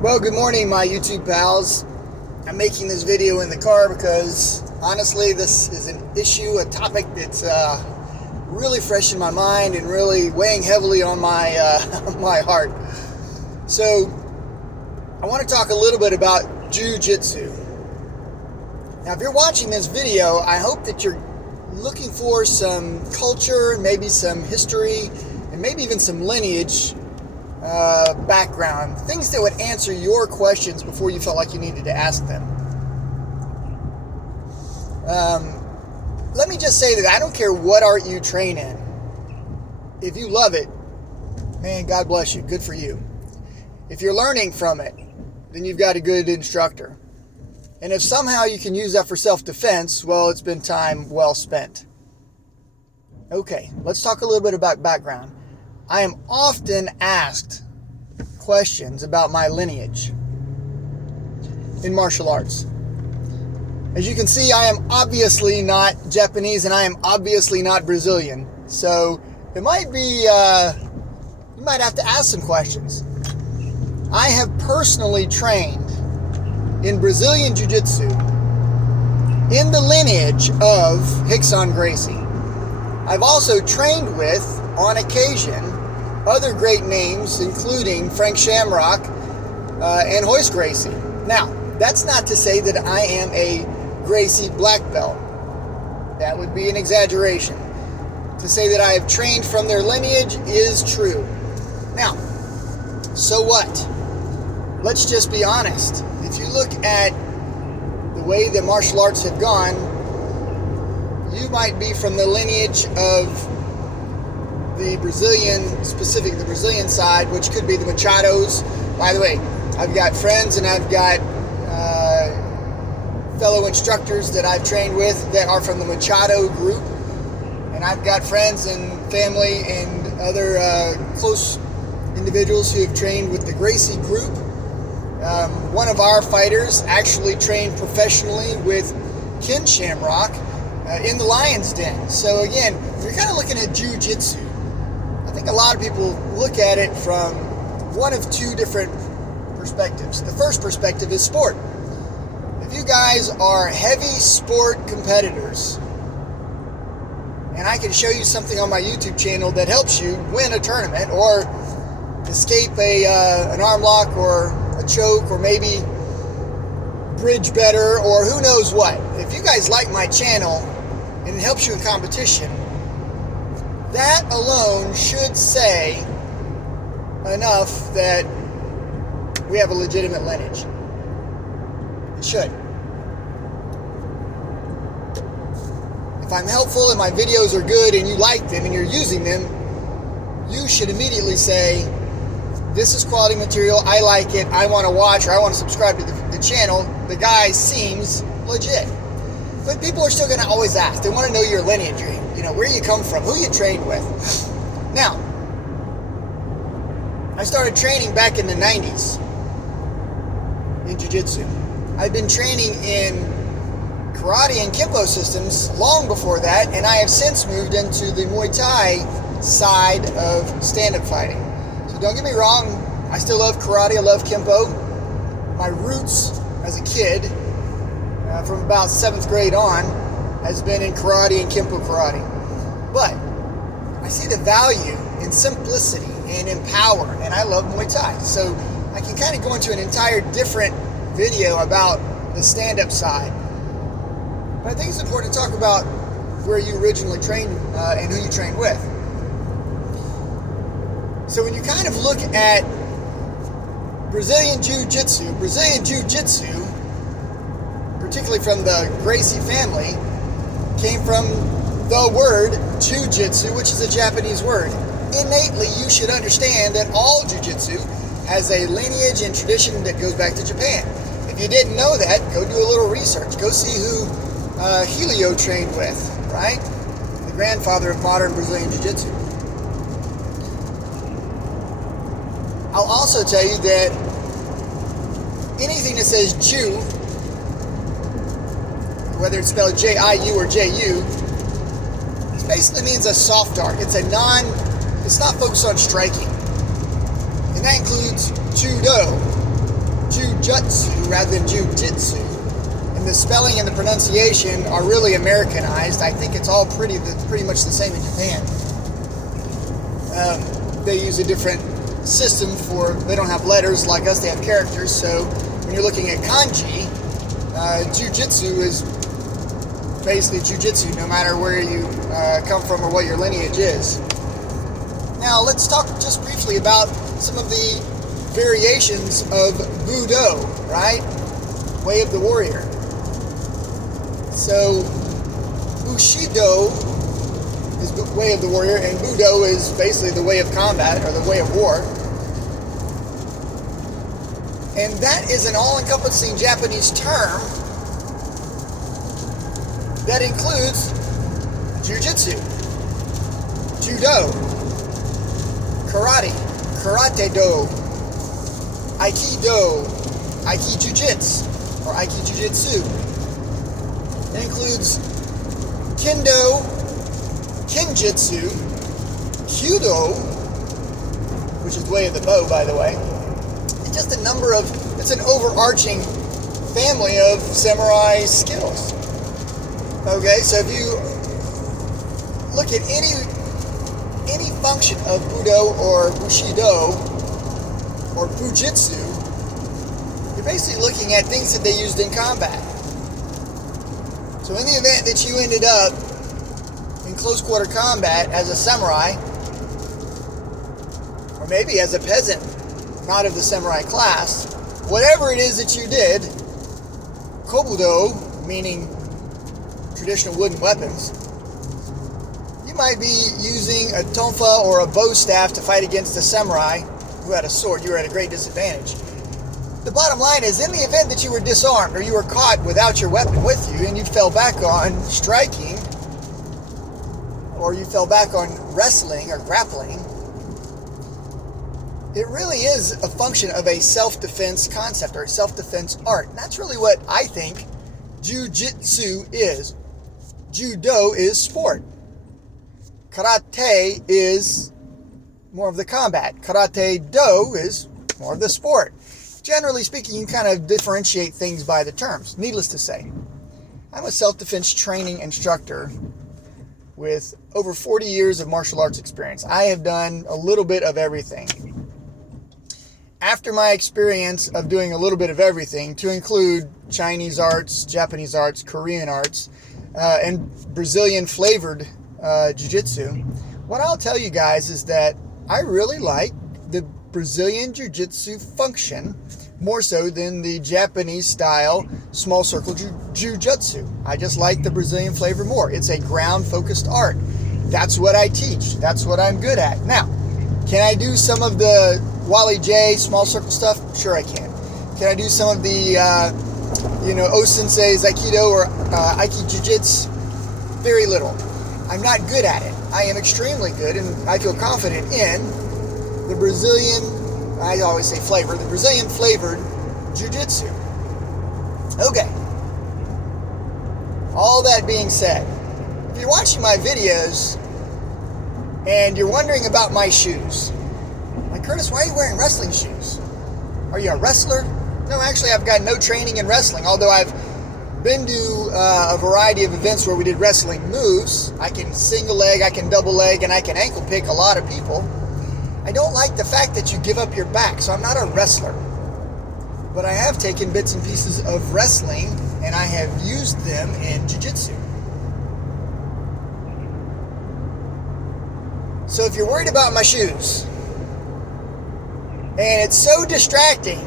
Well, good morning, my YouTube pals. I'm making this video in the car because, honestly, this is an issue, a topic that's really fresh in my mind and really weighing heavily on my my heart. So, I want to talk a little bit about Jiu-Jutsu. Now, if you're watching this video, I hope that you're looking for some culture, maybe some history, and maybe even some lineage background, things that would answer your questions before you felt like you needed to ask them. Let me just say that I don't care what art you train in. If you love it, man, God bless you. Good for you. If you're learning from it, then you've got a good instructor. And if somehow you can use that for self-defense, well, it's been time well spent. Okay, let's talk a little bit about background. I am often asked questions about my lineage in martial arts. As you can see, I am obviously not Japanese and I am obviously not Brazilian. So it might be, you might have to ask some questions. I have personally trained in Brazilian Jiu-Jitsu in the lineage of Rickson Gracie. I've also trained with, on occasion, other great names, including Frank Shamrock and Royce Gracie. Now, that's not to say that I am a Gracie black belt. That would be an exaggeration. To say that I have trained from their lineage is true. Now, so what? Let's just be honest. If you look at the way that martial arts have gone, you might be from the lineage of the Brazilian, specifically the Brazilian side, which could be the Machados. By the way, I've got friends and I've got fellow instructors that I've trained with that are from the Machado group. And I've got friends and family and other close individuals who have trained with the Gracie group. One of our fighters actually trained professionally with Ken Shamrock in the Lion's Den. So again, you're kind of looking at Jiu-Jitsu. I think a lot of people look at it from one of two different perspectives. The first perspective is sport. If you guys are heavy sport competitors, and I can show you something on my YouTube channel that helps you win a tournament or escape an arm lock or a choke or maybe bridge better or who knows what. If you guys like my channel and it helps you in competition, that alone should say enough that we have a legitimate lineage. It should. If I'm helpful and my videos are good and you like them and you're using them, you should immediately say, this is quality material, I like it, I want to watch or I want to subscribe to the channel. The guy seems legit. But people are still going to always ask. They want to know your lineage, you know, where you come from, who you trained with. Now, I started training back in the 90s in Jiu-Jitsu. I've been training in karate and Kempo systems long before that, and I have since moved into the Muay Thai side of stand-up fighting. So don't get me wrong, I still love karate, I love Kempo. My roots as a kid, from about 7th grade on, has been in karate and Kempo karate. But I see the value in simplicity and in power, and I love Muay Thai. So I can kind of go into an entire different video about the stand-up side. But I think it's important to talk about where you originally trained and who you trained with. So when you kind of look at Brazilian Jiu-Jitsu, particularly from the Gracie family, came from the word Jiu-Jitsu, which is a Japanese word. Innately, you should understand that all Jiu-Jitsu has a lineage and tradition that goes back to Japan. If you didn't know that, go do a little research. Go see who Helio trained with, right? The grandfather of modern Brazilian Jiu-Jitsu. I'll also tell you that anything that says Jew, whether it's spelled J-I-U or J-U, it basically means a soft art. It's not focused on striking. And that includes Judo, Ju-Jutsu rather than Jiu-Jitsu. And the spelling and the pronunciation are really Americanized. I think it's all pretty much the same in Japan. They use a different system they don't have letters like us, they have characters. So when you're looking at kanji, Jiu-Jitsu is basically Jiu-Jitsu no matter where you come from or what your lineage is. Now let's talk just briefly about some of the variations of Budo, right? Way of the warrior. So Bushido is the way of the warrior, and Budo is basically the way of combat or the way of war. And that is an all-encompassing Japanese term that includes Jiu-Jitsu, Judo, Karate, Karate-do, Aikido, Aiki-Jiu-Jitsu, or Aiki-Jiu-Jitsu. It includes Kendo, Kinjitsu, Kyudo, which is the way of the bow, by the way. It's just it's an overarching family of samurai skills. Okay, so if you look at any function of Budo or Bushido or Bujitsu, you're basically looking at things that they used in combat. So in the event that you ended up in close quarter combat as a samurai, or maybe as a peasant, not of the samurai class, whatever it is that you did, kobudo, meaning traditional wooden weapons, you might be using a tonfa or a bow staff to fight against a samurai who had a sword. You were at a great disadvantage. The bottom line is, in the event that you were disarmed or you were caught without your weapon with you and you fell back on striking, or you fell back on wrestling or grappling, it really is a function of a self-defense concept or a self-defense art. And that's really what I think Jiu-Jitsu is. Judo is sport. Karate is more of the combat. Karate-do is more of the sport. Generally speaking, you kind of differentiate things by the terms. Needless to say, I'm a self-defense training instructor with over 40 years of martial arts experience. I have done a little bit of everything. After my experience of doing a little bit of everything, to include Chinese arts, Japanese arts, Korean arts, and Brazilian flavored Jiu-Jitsu, what I'll tell you guys is that I really like the Brazilian Jiu-Jitsu function more so than the Japanese style small circle Jiu-Jitsu. I just like the Brazilian flavor more. It's a ground focused art. That's what I teach. That's what I'm good at. Now, can I do some of the Wally J small circle stuff? Sure I can. Can I do some of the O-Sensei's Aikido or Aiki Jiu-Jitsu? Very little. I'm not good at it. I am extremely good, and I feel confident in the Brazilian, I always say flavor, the Brazilian flavored Jiu-Jitsu. Okay. All that being said, if you're watching my videos and you're wondering about my shoes, like, Curtis, why are you wearing wrestling shoes? Are you a wrestler? No, actually, I've got no training in wrestling, although I've been to a variety of events where we did wrestling moves. I can single leg, I can double leg, and I can ankle pick a lot of people. I don't like the fact that you give up your back, so I'm not a wrestler. But I have taken bits and pieces of wrestling, and I have used them in Jiu-Jitsu. So if you're worried about my shoes, and it's so distracting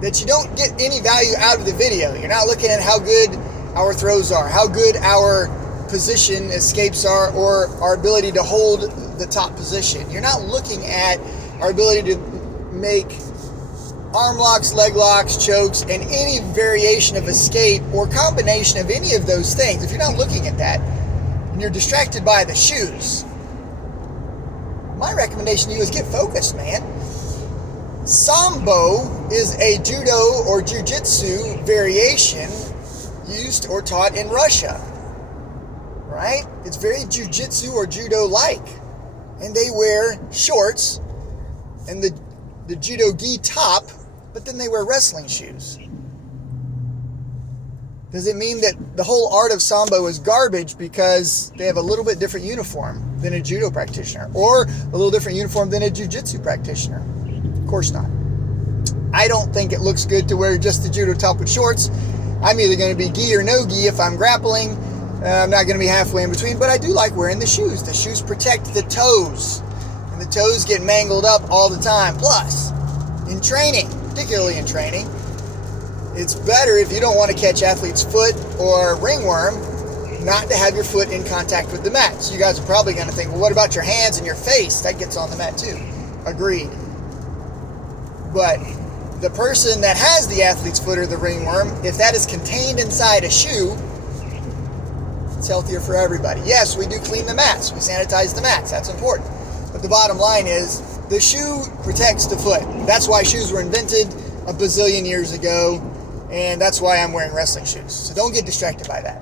that you don't get any value out of the video, you're not looking at how good our throws are, how good our position escapes are, or our ability to hold the top position. You're not looking at our ability to make arm locks, leg locks, chokes, and any variation of escape or combination of any of those things. If you're not looking at that and you're distracted by the shoes, my recommendation to you is get focused, man. Sambo is a judo or jiu-jitsu variation used or taught in Russia, right? It's very jiu-jitsu or judo-like. And they wear shorts and the judo gi top but then they wear wrestling shoes. Does it mean that the whole art of Sambo is garbage because they have a little bit different uniform than a judo practitioner, or a little different uniform than a jiu-jitsu practitioner? Of course not. I don't think it looks good to wear just the judo top with shorts. I'm either going to be gi or no gi if I'm grappling. I'm not going to be halfway in between, but I do like wearing the shoes. The shoes protect the toes, and the toes get mangled up all the time. Plus, in training, particularly in training, it's better if you don't want to catch athlete's foot or ringworm not to have your foot in contact with the mat. So you guys are probably going to think, well, what about your hands and your face? That gets on the mat too. Agreed. But the person that has the athlete's foot or the ringworm, if that is contained inside a shoe, it's healthier for everybody. Yes, we do clean the mats. We sanitize the mats. That's important. But the bottom line is the shoe protects the foot. That's why shoes were invented a bazillion years ago, and that's why I'm wearing wrestling shoes. So don't get distracted by that.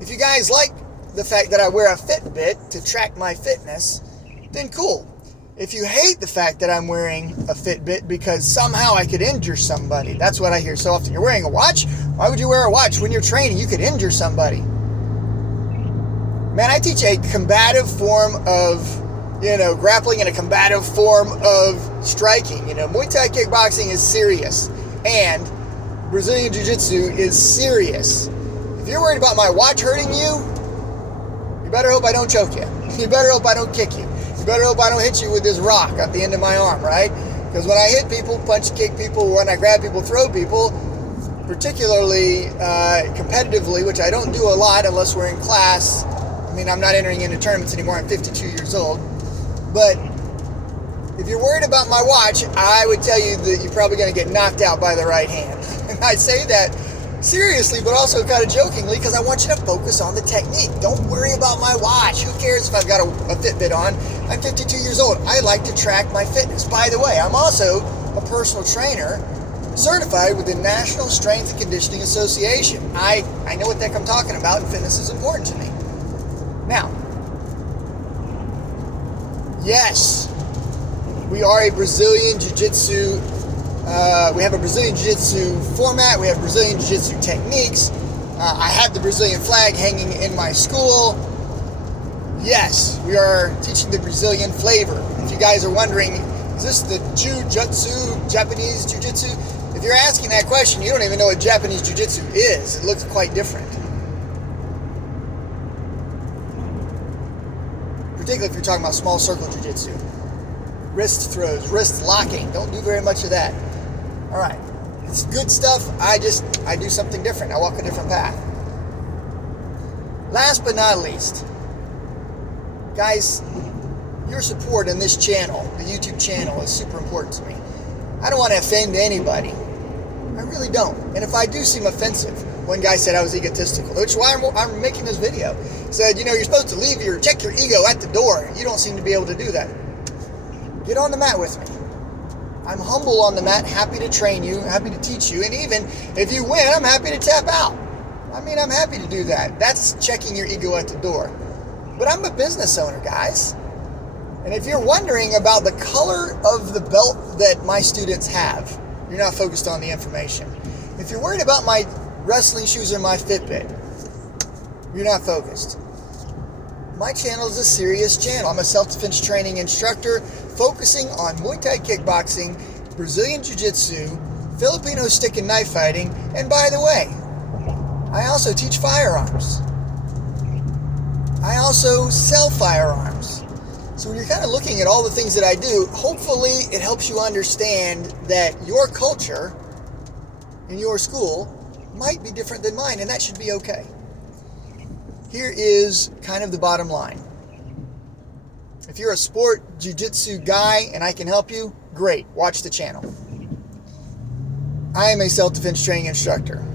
If you guys like the fact that I wear a Fitbit to track my fitness, then cool. If you hate the fact that I'm wearing a Fitbit because somehow I could injure somebody, that's what I hear so often. You're wearing a watch? Why would you wear a watch when you're training? You could injure somebody. Man, I teach a combative form of, grappling and a combative form of striking. Muay Thai kickboxing is serious, and Brazilian Jiu-Jitsu is serious. If you're worried about my watch hurting you, you better hope I don't choke you. You better hope I don't kick you. You better hope I don't hit you with this rock at the end of my arm, right? Because when I hit people, punch, kick people, when I grab people, throw people, particularly competitively, which I don't do a lot unless we're in class. I mean, I'm not entering into tournaments anymore. I'm 52 years old. But if you're worried about my watch, I would tell you that you're probably going to get knocked out by the right hand. And I say that seriously, but also kind of jokingly, because I want you to focus on the technique. Don't worry about my watch. Who cares if I've got a Fitbit on? I'm 52 years old. I like to track my fitness. By the way, I'm also a personal trainer certified with the National Strength and Conditioning Association. I know what the heck I'm talking about, and fitness is important to me. Now, yes, we are a Brazilian Jiu-Jitsu. We have a Brazilian Jiu-Jitsu format. We have Brazilian Jiu-Jitsu techniques. I have the Brazilian flag hanging in my school. Yes, we are teaching the Brazilian flavor. If you guys are wondering, is this the Ju-Jutsu, Japanese Jiu-Jitsu? If you're asking that question, you don't even know what Japanese Jiu-Jitsu is. It looks quite different. Particularly if you're talking about small circle Jiu-Jitsu. Wrist throws, wrist locking. Don't do very much of that. All right. It's good stuff. I do something different. I walk a different path. Last but not least, guys, your support in this channel, the YouTube channel, is super important to me. I don't want to offend anybody. I really don't. And if I do seem offensive, one guy said I was egotistical, which is why I'm making this video. He said, you're supposed to check your ego at the door. You don't seem to be able to do that. Get on the mat with me. I'm humble on the mat, happy to train you, happy to teach you, and even if you win, I'm happy to tap out. I'm happy to do that. That's checking your ego at the door. But I'm a business owner, guys. And if you're wondering about the color of the belt that my students have, you're not focused on the information. If you're worried about my wrestling shoes or my Fitbit, you're not focused. My channel is a serious channel. I'm a self-defense training instructor focusing on Muay Thai kickboxing, Brazilian Jiu-Jitsu, Filipino stick and knife fighting, and by the way, I also teach firearms. I also sell firearms. So when you're kind of looking at all the things that I do, hopefully it helps you understand that your culture in your school might be different than mine, and that should be okay. Here is kind of the bottom line. If you're a sport jiu-jitsu guy and I can help you, great, watch the channel. I am a self-defense training instructor.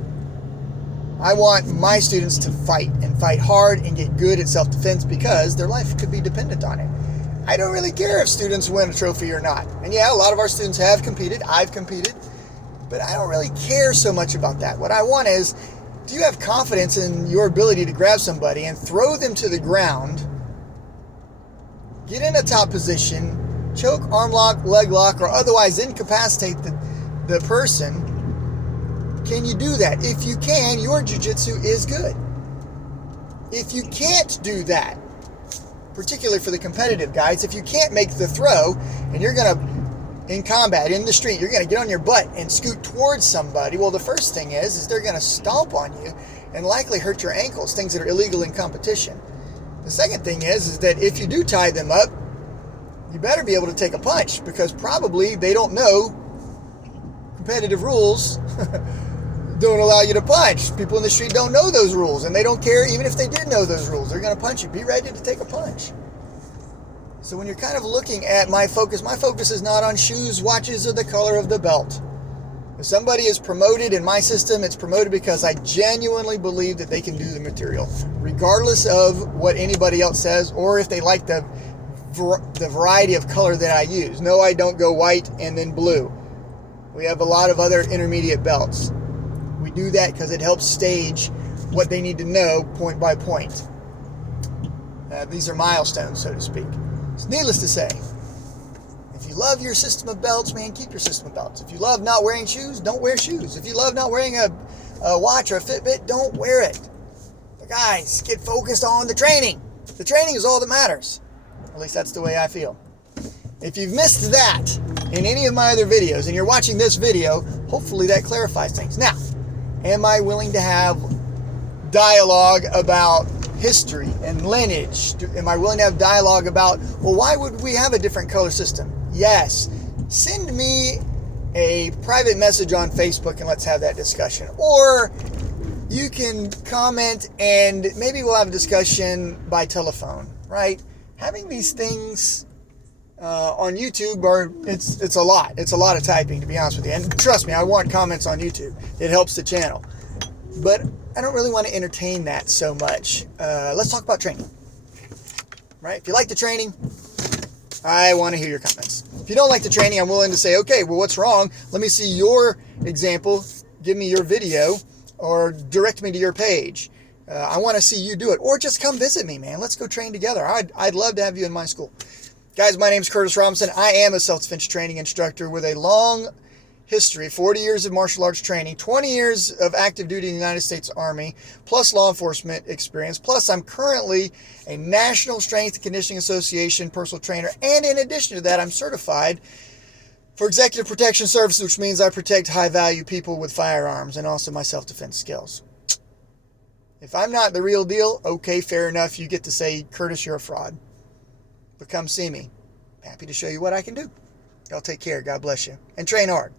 I want my students to fight and fight hard and get good at self-defense because their life could be dependent on it. I don't really care if students win a trophy or not. And yeah, a lot of our students have competed. I've competed. But I don't really care so much about that. What I want is, do you have confidence in your ability to grab somebody and throw them to the ground, get in a top position, choke, arm lock, leg lock, or otherwise incapacitate the person, can you do that? If you can, your jiu-jitsu is good. If you can't do that, particularly for the competitive guys, if you can't make the throw and you're going to, in combat, in the street, you're going to get on your butt and scoot towards somebody, well, the first thing is they're going to stomp on you and likely hurt your ankles, things that are illegal in competition. The second thing is that if you do tie them up, you better be able to take a punch, because probably they don't know competitive rules don't allow you to punch. People in the street don't know those rules, and they don't care even if they did know those rules. They're going to punch you. Be ready to take a punch. So when you're kind of looking at my focus is not on shoes, watches, or the color of the belt. If somebody is promoted in my system, it's promoted because I genuinely believe that they can do the material, regardless of what anybody else says, or if they like the variety of color that I use. No, I don't go white and then blue. We have a lot of other intermediate belts. We do that because it helps stage what they need to know point by point. These are milestones, so to speak. So needless to say, if you love your system of belts, man, keep your system of belts. If you love not wearing shoes, don't wear shoes. If you love not wearing a watch or a Fitbit, don't wear it. But guys, get focused on the training. The training is all that matters. At least that's the way I feel. If you've missed that in any of my other videos and you're watching this video, hopefully that clarifies things. Now, am I willing to have dialogue about history and lineage? Am I willing to have dialogue about, well, why would we have a different color system? Yes. Send me a private message on Facebook and let's have that discussion. Or you can comment and maybe we'll have a discussion by telephone, right? Having these things on YouTube, it's a lot. It's a lot of typing, to be honest with you. And trust me, I want comments on YouTube. It helps the channel. But I don't really want to entertain that so much. Let's talk about training. Right? If you like the training, I want to hear your comments. If you don't like the training, I'm willing to say, okay, well, what's wrong? Let me see your example. Give me your video or direct me to your page. I want to see you do it. Or just come visit me, man. Let's go train together. I'd love to have you in my school. Guys, my name is Curtis Robinson. I am a self-defense training instructor with a long history, 40 years of martial arts training, 20 years of active duty in the United States Army, plus law enforcement experience. Plus, I'm currently a National Strength and Conditioning Association personal trainer. And in addition to that, I'm certified for executive protection services, which means I protect high-value people with firearms and also my self-defense skills. If I'm not the real deal, okay, fair enough. You get to say, Curtis, you're a fraud. But come see me. Happy to show you what I can do. Y'all take care. God bless you. And train hard.